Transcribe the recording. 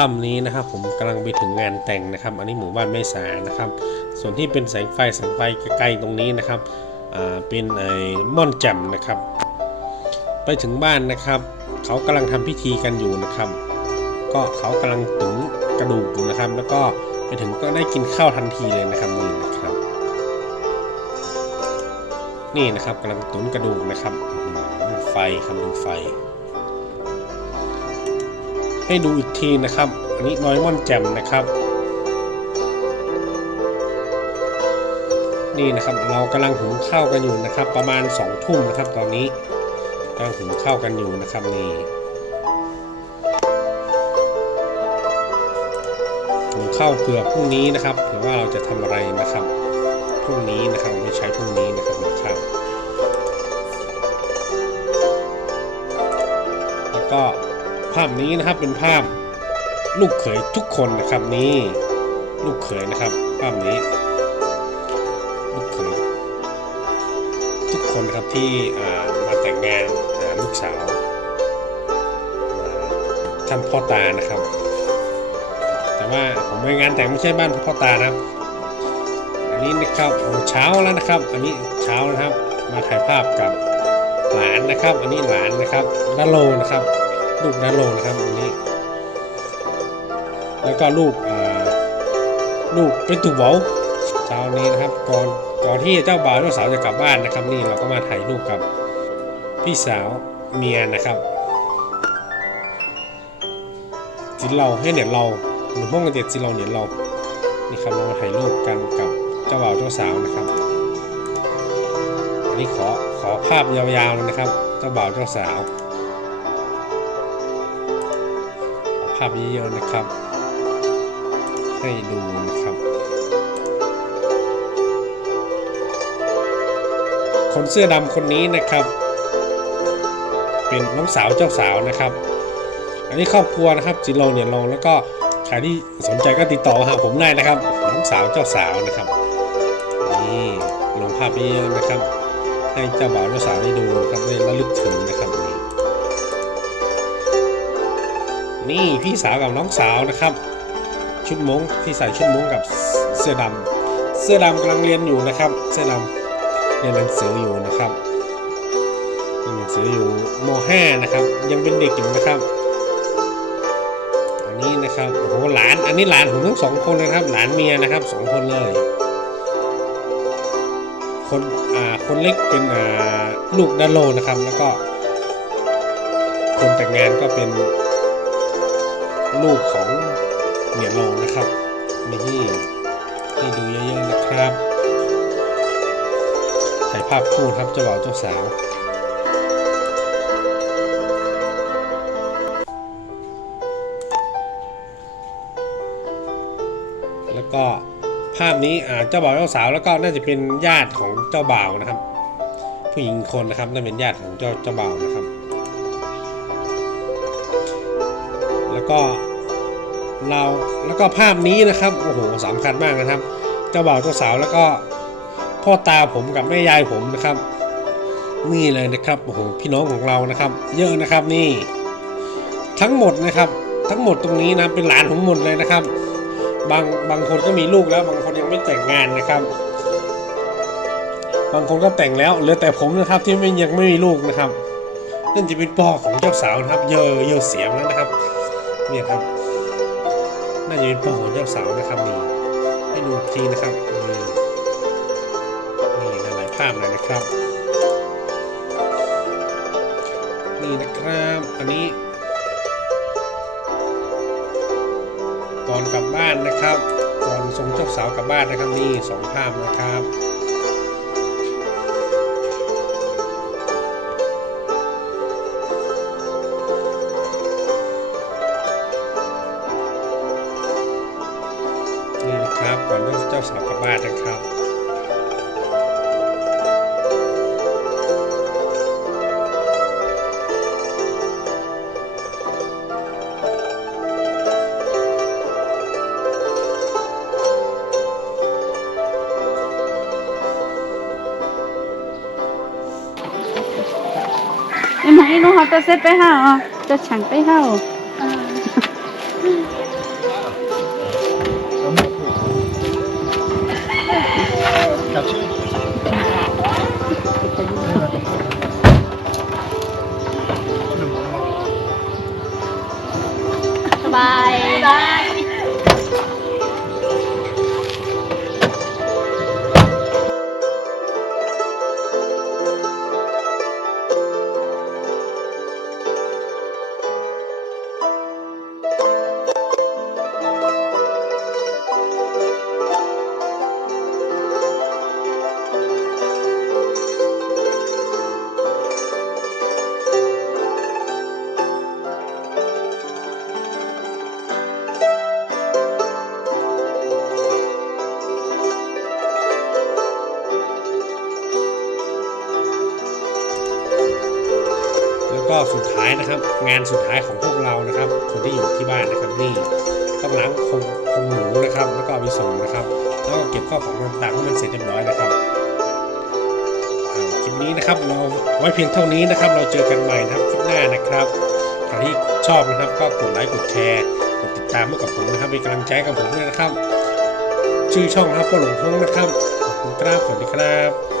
ค่ำนี้นะครับ ผมกำลังไปถึงงานแต่งนะครับ อันนี้หมู่บ้านแม่สานะครับ ส่วนที่เป็นแสงไฟแสงไฟไกลๆตรงนี้นะครับเป็นไอ้ม่อนแจ่มนะครับ ไปถึงบ้านนะครับ เขากำลังทำพิธีกันอยู่นะครับ ก็เขากำลังตึงกระดูกอยู่นะครับ แล้วก็ไปถึงก็ได้กินข้าวทันทีเลยนะครับนี่นะครับ นี่นะครับกำลังตุ๋นกระดูกนะครับไฟครับดูไฟ ให้ดูอีกทีนะครับ อันนี้น้อยม่อนแจ่มนะครับ นี่นะครับเรากำลังหุงข้าวกันอยู่นะครับ ประมาณสองทุ่มนะครับ ตอนนี้กำลังหุงข้าวกันอยู่นะครับนี่หุงข้าวเผื่อพรุ่งนี้นะครับเผื่อว่าเราจะทำอะไรนะครับพรุ่งนี้นะครับไม่ใช้พรุ่งนี้นะครับหุงข้าแล้วก็ ภาพนี้นะครับเป็นภาพลูกเขยทุกคนนะครับนี่ลูกเขยนะครับ ภาพนี้ ลูกเขยทุกคนครับที่มาแต่งงานลูกสาวท่านพ่อตานะครับ แต่ว่าผมไปงานแต่งไม่ใช่บ้านพ่อตานะครับ อันนี้นะครับเช้าแล้วนะครับ อันนี้เช้านะครับมาถ่ายภาพกับหลานนะครับ อันนี้หลานนะครับดาโลนะครับ ลูกดาโลนะครับอันนี้ แล้วก็ลูกลูกเป็นตุกเบาเช้านี้นะครับ ก่อนก่อนที่เจ้าบ่าวเจ้าสาวจะกลับบ้านนะครับ นี่เราก็มาถ่ายรูปกับพี่สาวเมียนะครับจินเราให้เนี่ยเราหนุ่มห้องกันเจ็ดจินเราเนี่ยเรานี่ครับเรามาถ่ายรูปกันกับเจ้าบ่าวเจ้าสาวนะครับอันนี้ขอขอภาพยาวๆนะครับ เจ้าบ่าวเจ้าสาวาพเยอะๆนะครับ ให้ดูนะครับ คนเสื้อดำคนนี้นะครับ เป็นน้องสาวเจ้าสาวนะครับ อันนี้ครอบครัวนะครับจิโร่เนี่ยลงแล้วก็ใครที่สนใจก็ติดต่อหาผมได้นะครับน้องสาวเจ้าสาวนะครับนี่ลงภาพเยอะๆนะครับ ให้เจ้าบ่าวเจ้าสาวได้ดูนะครับได้ระลึกถึง นี่พี่สาวกับน้องสาวนะครับ ชุดมงที่ใส่ชุดมงกับเสื้อดำเสื้อดำกำลังเรียนอยู่นะครับ เสื้อดำเรียนหนังสืออยู่นะครับเรียนหนังสืออยู่ม .5 นะครับ ยังเป็นเด็กอยู่นะครับ อันนี้นะครับโอ้โหหลานอันนี้หลานผมทั้งสองคนเลยนะครับ หลานเมียนะครับสองคนเลย คนอ่าคนเล็กเป็นอ่าลูกดันโลนะครับ แล้วก็ คนแต่งงานก็เป็น ลูกของเหนียนโลนะครับนี่ให้ดูเยอะๆนะครับถ่ายภาพคู่ครับเจ้าบ่าวเจ้าสาวแล้วก็ภาพนี้อ่าเจ้าบ่าวเจ้าสาวแล้วก็น่าจะเป็นญาติของเจ้าบ่าวนะครับ ผู้หญิงคนนะครับน่าเป็นญาติของเจ้าเจ้าบ่าวนะครับ ก็เราแล้วก็ภาพนี้นะครับโอ้โหสำคัญมากนะครับเจ้าบ่าวเจ้าสาวแล้วก็พ่อตาผมกับแม่ยายผมนะครับ นี่เลยนะครับโอ้โหพี่น้องของเรานะครับ เยอะนะครับนี่ ทั้งหมดนะครับ ทั้งหมดตรงนี้นะเป็นหลานผมหมดเลยนะครับ บางบางคนก็มีลูกแล้วบางคนยังไม่แต่งงานนะครับ บางคนก็แต่งแล้วเหลือแต่ผมนะครับที่ไม่ยังไม่มีลูกนะครับนั่นจะเป็นพ่อของเจ้าสาวนะครับ เยอะเยอะเสียมแล้วนะครับ เนี่ยครับน่าจะเป็นพ่อของเจ้าสาวนะครับนี่ให้ดูทีนะครับนี่นี่หลายๆภาพเลยนะครับ นี่นะครับอันนี้ก่อนกลับบ้านนะครับก่อนส่งเจ้าสาวกลับบ้านนะครับนี่สองภาพนะครับ นี่นูฮอตเตอร์เซ็ตไปหาอะจะฉันไปห้า ก็สุดท้ายนะครับ งานสุดท้ายของพวกเรานะครับ คนที่อยู่ที่บ้านนะครับนี่ต้องล้างคงคงหมูนะครับ แล้วก็เอาไปส่งนะครับ แล้วก็เก็บข้าวของต่างๆให้มันเสร็จเรียบร้อยนะครับคลิปนี้นะครับเราไว้เพียงเท่านี้นะครับ เราเจอกันใหม่นะครับคลิปหน้านะครับใครที่ชอบนะครับก็กดไลค์กดแชร์กดติดตามให้กับผมนะครับเป็นกำลังใจกับผมด้วยนะครับ ชื่อช่องครับพ่อหลงพงนะครับขอบคุณครับสวัสดีครับ